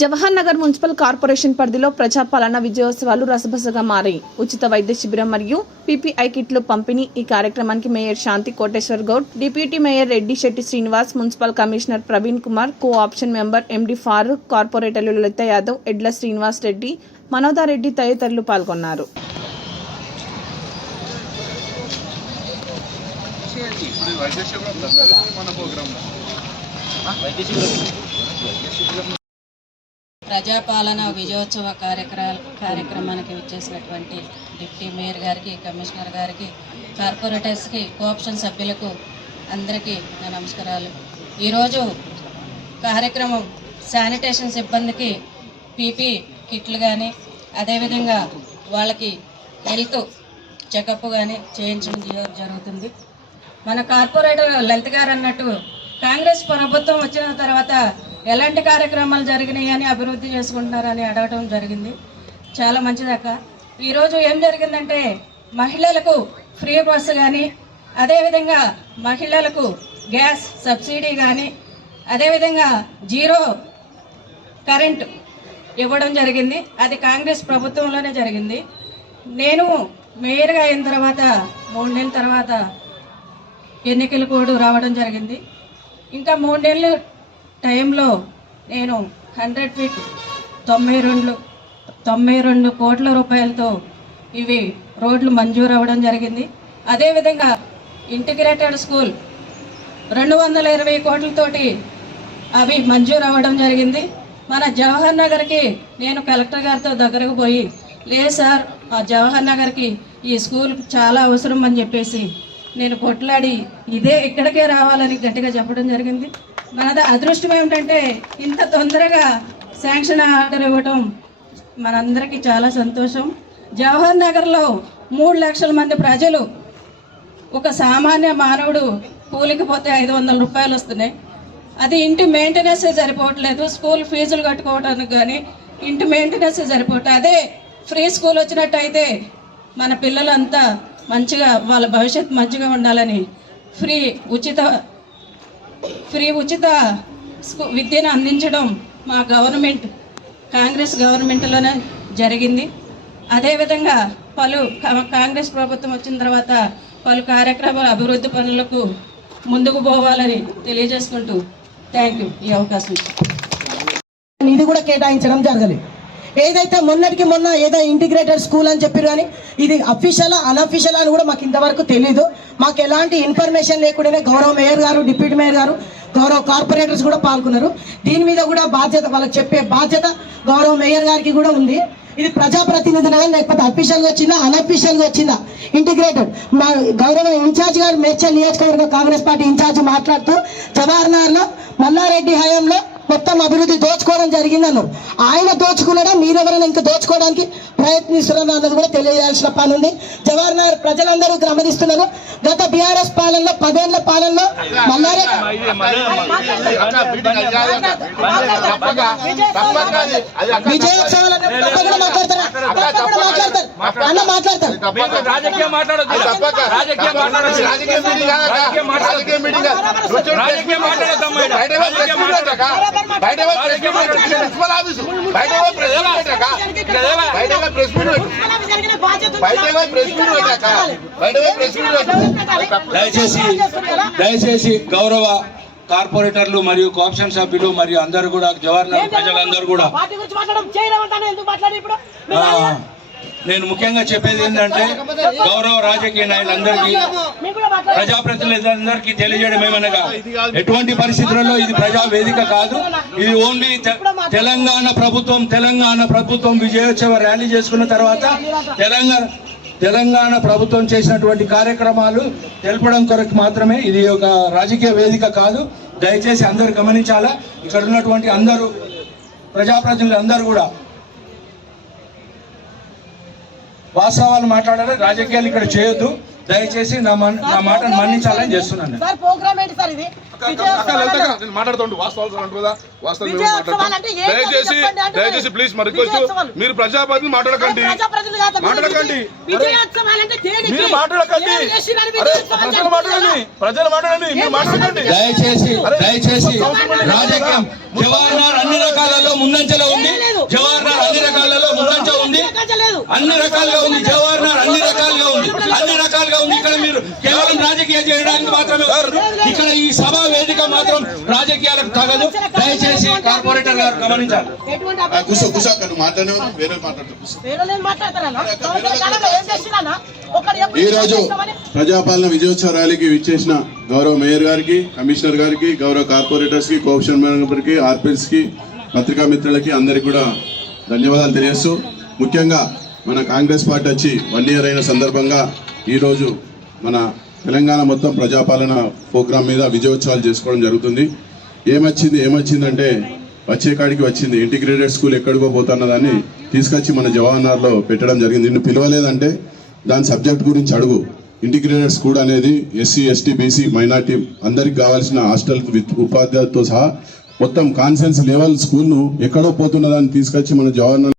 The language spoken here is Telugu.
జవహర్ నగర్ మున్సిపల్ కార్పొరేషన్ పరిధిలో ప్రజాపాలన విజయోత్సవాలు రసబసగా మారాయి. ఉచిత వైద్య శిబిరం మరియు పీపీఐ కిట్లు పంపిణీ. ఈ కార్యక్రమానికి mayor Shanti Koteshwar Goud, deputy mayor Reddy Shetty Srinivas, municipal commissioner Praveen Kumar, co option member MD Farooq, కార్పొరేటర్లు లలిత యాదవ్, ఎడ్ల శ్రీనివాస్ రెడ్డి, మనోదర్ రెడ్డి తదితరులు పాల్గొన్నారు. ప్రజాపాలన విజయోత్సవ కార్యక్రమానికి వచ్చేసినటువంటి డిప్యూటీ మేయర్ గారికి, కమిషనర్ గారికి, కార్పొరేటర్స్కి, కోఆప్షన్ సభ్యులకు అందరికీ నా నమస్కారాలు. ఈరోజు కార్యక్రమం శానిటేషన్ సిబ్బందికి పీపీ కిట్లు కానీ, అదేవిధంగా వాళ్ళకి హెల్త్ చెకప్ కానీ చేయించడం జరుగుతుంది. మన కార్పొరేటర్ లలిత గారు అన్నట్టు కాంగ్రెస్ ప్రభుత్వం వచ్చిన తర్వాత ఎలాంటి కార్యక్రమాలు జరిగినాయి అని అభివృద్ధి చేసుకుంటున్నారని అడగటం జరిగింది. చాలా మంచిదక్క. ఈరోజు ఏం జరిగిందంటే మహిళలకు ఫ్రీ బస్సు కానీ, అదేవిధంగా మహిళలకు గ్యాస్ సబ్సిడీ కానీ, అదేవిధంగా జీరో కరెంట్ ఇవ్వడం జరిగింది. అది కాంగ్రెస్ ప్రభుత్వంలోనే జరిగింది. నేను మేయర్గా అయిన తర్వాత 3 నెలల తర్వాత ఎన్నికల కోడ్ రావడం జరిగింది. ఇంకా 3 నెలలు టైంలో నేను 100 ఫీట్ 92 కోట్ల రూపాయలతో ఇవి రోడ్లు మంజూరు అవ్వడం జరిగింది. అదేవిధంగా ఇంటిగ్రేటెడ్ స్కూల్ 220 కోట్లతోటి అవి మంజూరు అవ్వడం జరిగింది. మన జవహర్ నగర్కి నేను కలెక్టర్ గారితో దగ్గరకు పోయి, లేదు సార్ ఆ జవహర్ నగర్కి ఈ స్కూల్ చాలా అవసరం అని చెప్పేసి నేను కొట్లాడి ఇక్కడికే రావాలని గట్టిగా చెప్పడం జరిగింది. మనది అదృష్టం ఏమిటంటే ఇంత తొందరగా శాంక్షన్ ఆర్డర్ ఇవ్వటం మనందరికీ చాలా సంతోషం. జవహర్ నగర్లో 3 లక్షల మంది ప్రజలు, ఒక సామాన్య మానవుడు కూలికి పోతే 500 రూపాయలు వస్తున్నాయి. అది ఇంటి మెయింటెనెన్స్ సరిపోవట్లేదు, స్కూల్ ఫీజులు కట్టుకోవడానికి కానీ ఇంటి మెయింటెనెన్స్ సరిపోవట్లేదు. అదే ఫ్రీ స్కూల్ వచ్చినట్టయితే మన పిల్లలంతా మంచిగా, వాళ్ళ భవిష్యత్తు మంచిగా ఉండాలని ఉచిత విద్యను అందించడం మా గవర్నమెంట్, కాంగ్రెస్ గవర్నమెంట్లోనే జరిగింది. అదేవిధంగా కాంగ్రెస్ ప్రభుత్వం వచ్చిన తర్వాత పలు కార్యక్రమాల అభివృద్ధి పనులకు ముందుకు పోవాలని తెలియజేసుకుంటూ థ్యాంక్ యూ ఈ అవకాశం. ఇది కూడా కేటాయించడం జరగలేదు. ఏదైతే మొన్నటికి మొన్న ఏదో ఇంటిగ్రేటెడ్ స్కూల్ అని చెప్పారు, కానీ ఇది అఫీషియల్ అన్అఫీషియల్ అని కూడా మాకు ఇంతవరకు తెలీదు. మాకు ఎలాంటి ఇన్ఫర్మేషన్ లేకుండానే గౌరవ మేయర్ గారు, డిప్యూటీ మేయర్ గారు, గౌరవ కార్పొరేటర్స్ కూడా పాల్గొన్నారు. దీని మీద కూడా బాధ్యత, వాళ్ళకి చెప్పే బాధ్యత గౌరవ మేయర్ గారికి కూడా ఉంది. ఇది ప్రజాప్రతినిధులుగా లేకపోతే అఫీషియల్గా వచ్చిందా అన్అఫీషియల్గా వచ్చిందా ఇంటిగ్రేటెడ్. మా గౌరవ ఇన్ఛార్జ్ గారు, మేడ్చల్ నియోజకవర్గ కాంగ్రెస్ పార్టీ ఇన్ఛార్జ్ మాట్లాడుతూ జవహర్ నగర్లో మల్లారెడ్డి హయాంలో మొత్తం అభివృద్ధి దోచుకోవడం జరిగిందన్నారు. ఆయన దోచుకున్నాడా, మీరెవరైనా ఇంకా దోచుకోవడానికి ప్రయత్నిస్తున్నారు అన్నది కూడా తెలియజేయాల్సిన పని ఉంది. జవహర్ నగర్ ప్రజలందరూ గమనిస్తున్నారు. గత బీఆర్ఎస్ పాలనలో 10 ఏళ్ల పాలనలో మల్లారెడ్డి విజయోత్సవాలు దయచేసి గౌరవ కార్పొరేటర్లు మరియు కోఆప్షన్ సభ్యులు మరియు అందరూ కూడా, జవహర్ నగర్ ప్రజలందరూ కూడా, నేను ముఖ్యంగా చెప్పేది ఏంటంటే గౌరవ రాజకీయ నాయకులందరికీ, ప్రజాప్రతినిధులందరికీ తెలియజేయడం ఏమనగా, ఎటువంటి పరిస్థితుల్లో ఇది ప్రజా వేదిక కాదు. ఇది ఓన్లీ తెలంగాణ ప్రభుత్వం విజయోత్సవ ర్యాలీ చేసుకున్న తర్వాత తెలంగాణ ప్రభుత్వం చేసినటువంటి కార్యక్రమాలు తెలపడం కొరకు మాత్రమే. ఇది ఒక రాజకీయ వేదిక కాదు. దయచేసి అందరూ గమనించాలా. ఇక్కడ ఉన్నటువంటి అందరూ ప్రజాప్రతినిధులు అందరూ కూడా వాస్తవాలు మాట్లాడాలి, రాజకీయాలు ఇక్కడ చేయొద్దు. దయచేసి నా మాటను మన్నించాలని చేస్తున్నాను. సార్ ప్రోగ్రామ్ ఏంటి సార్ ఇది? దయచేసి ప్లీజ్ మరి రిక్వెస్ట్, మీరు ప్రజాప్రతినిధులు మాట్లాడకండి. ప్రజలు మాట్లాడండి, మీరు మాట్లాడండి. దయచేసి రాజకీయం జవహర్లాల్ అన్ని రకాలలో ముందంజలో ఉంది. జవహర్లాల్ అన్ని రకాలలో ముందంజ ఉంది. అన్ని రకాలుగా ఉంది. జవహర్లాల్ అన్ని రకాలుగా ఉంది. ఇక్కడ మీరు కేవలం రాజకీయం చేయడానికి మాత్రమే. ఇక్కడ ఈ సభా వేదిక మాత్రం రాజకీయాలకు తగదు. దయచేసి కార్పొరేటర్ గారు గమనించాలి. ఈ రోజు ప్రజాపాలన విజయోత్సవ ర్యాలీకి విచ్చేసిన గౌరవ మేయర్ గారికి, కమిషనర్ గారికి, గౌరవ కార్పొరేటర్స్ కి, కోఆప్షన్ మెంబర్ కి, ఆర్పిఎల్స్ కి, పత్రికా మిత్రులకి అందరికి కూడా ధన్యవాదాలు తెలియజేస్తూ, ముఖ్యంగా మన కాంగ్రెస్ పార్టీ వచ్చి 1 year అయిన సందర్భంగా ఈరోజు మన తెలంగాణ మొత్తం ప్రజాపాలన ప్రోగ్రాం మీద విజయోత్సవాలు చేసుకోవడం జరుగుతుంది. ఏమొచ్చిందంటే వచ్చే కాడికి వచ్చింది. ఇంటిగ్రేటెడ్ స్కూల్ ఎక్కడికో పోతున్నదాన్ని తీసుకొచ్చి మన జవహర్లాల్లో పెట్టడం జరిగింది. నిన్ను పిలవలేదంటే దాని సబ్జెక్ట్ గురించి అడుగు. ఇంటిగ్రేటెడ్ స్కూల్ అనేది ఎస్సీ, ఎస్టీ, బీసీ, మైనార్టీ అందరికి కావాల్సిన హాస్టల్ విత్ ఉపాధ్యాయులతో సహా మొత్తం కాన్సెన్స్ లెవెల్ స్కూల్ను ఎక్కడో పోతున్నదాన్ని తీసుకొచ్చి మన జవహర్లాల్